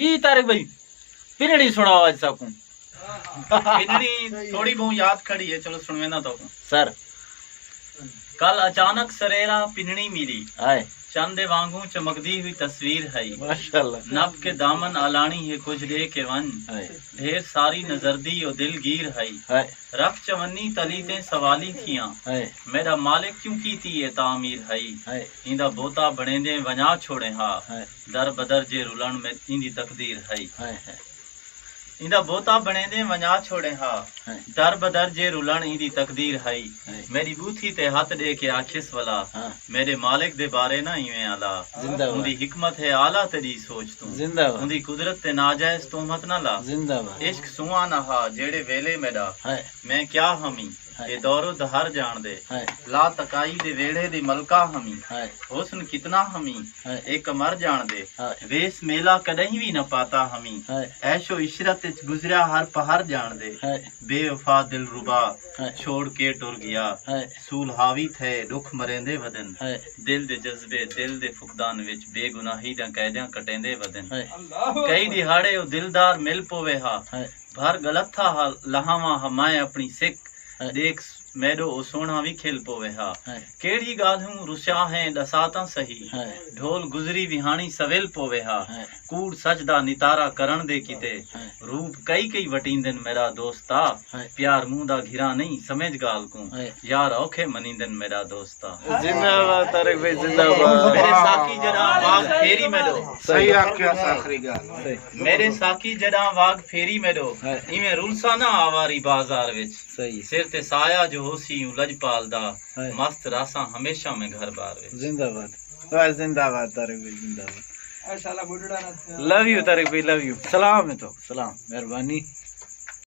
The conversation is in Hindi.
की तारिक भाई पिनड़ी सुनाओ आज सकूं पिनड़ी थोड़ी बहुत याद खड़ी है, चलो सुनवे ना तो सर। कल अचानक सरेरा पिनड़ी मिली, आए चंदे वांगू चमकदी हुई तस्वीर है। माशाल्लाह। नब के दामन आलानी है कुछ दे के वन, आए ढेर सारी नजरदी और दिलगीर है। आए रख चवन्नी तलीते सवाली थियां, आए मेरा मालिक क्यों की थी ये तामीर है। आए इंदा बोता बनेंदे वना छोड़े हा, आए दर बदर जे रुलन में इंदी तकदीर है। आए इंदा बोता बनेंदे वना छोड़े हा, आए दर बदर जे रुलन इंदी तकदीर है। आए मेरी बूथी ते हाथ दे के आखिस वाला, हाँ मेरे मालिक दे बारे ना इवें आला। जिंदाबाद उंदी हिकमत है आला तेरी सोच तू, जिंदाबाद उंदी कुदरत ते नाजायज तोहमत ना ला। जिंदाबाद। इश्क सुआ ना हा जेड़े वेले मेरा, हाय मैं क्या हमी हाय ये दौरो दहर जान दे। हाय ला तकाई दे वेड़े दी मलका हमी, हाय हुस्न कितना हमी हाय एक कमर जान दे। हाय वेस मेला कदहीं भी न पाता हमी, हाय ऐशो इशरत इच गुजरिया हर पहर जान दे। हाय बेवफा दिल रुबा हाय छोड़ के टुर गया, हाय सूल हावी थे दुख मरेंदे वदन। हाय दिल दे जज्बे दिल दे फुकदान विच बेगुनाही दा कैदियां कटेंदे वदन। हाय कई दिहाड़े ओ दिलदार मिल पोवे हा, हाय भर गलत था हा लहावा हमाए अपनी सिक। हाय देख मैडो ओ सोना भी खिल पोवे हा, हाय केड़ी गाल हूं रुस्या है दसाता सही। हाय ढोल गुजरी विहाणी सवेल पोवे हा, हाय कूड़ सजदा नितारा करण दे किते। हाय रूप कई कई वटींदन मेरा दोस्ता, हाय प्यार मुंह दा घिरा नहीं समझ गाल को। हाय यार औखे मनींदन मेरा दोस्ता। जिंदाबाद तारिक भाई जिंदाबाद। मेरे साकी जरा वाग फेरी में दो, सही आख्या आखिरी गाल सही मेरे साकी जरा वाग फेरी में दो। हाय इवें रुलसा ना आवारी बाजार विच, सही सिर ते साया जो होसी यूं लजपाल दा। हाय मस्त रासा हमेशा में घर बार विच। जिंदाबाद। वाह जिंदाबाद तारिक भाई जिंदाबाद। लव यू तारिक भाई लव यू। सलाम है तो सलाम मेहरबानी।